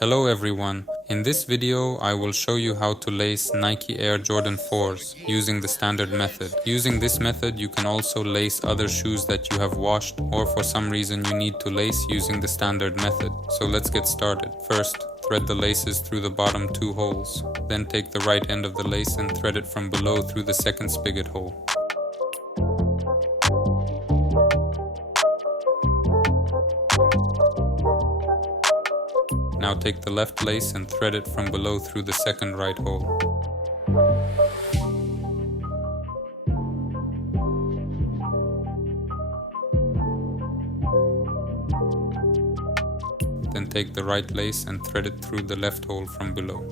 Hello everyone, in this video I will show you how to lace Nike Air Jordan 4's using the standard method. Using this method you can also lace other shoes that you have washed or for some reason you need to lace using the standard method. So let's get started. First, thread the laces through the bottom 2 holes. Then take the right end of the lace and thread it from below through the second spigot hole. Now take the left lace and thread it from below through the second right hole. Then take the right lace and thread it through the left hole from below.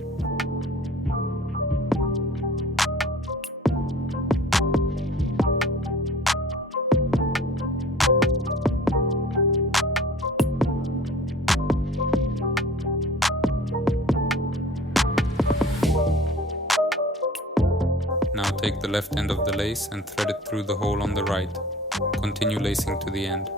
Now take the left end of the lace and thread it through the hole on the right. Continue lacing to the end.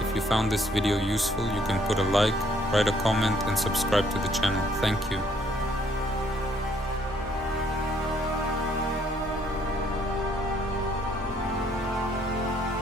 If you found this video useful, you can put a like, write a comment and subscribe to the channel. Thank you.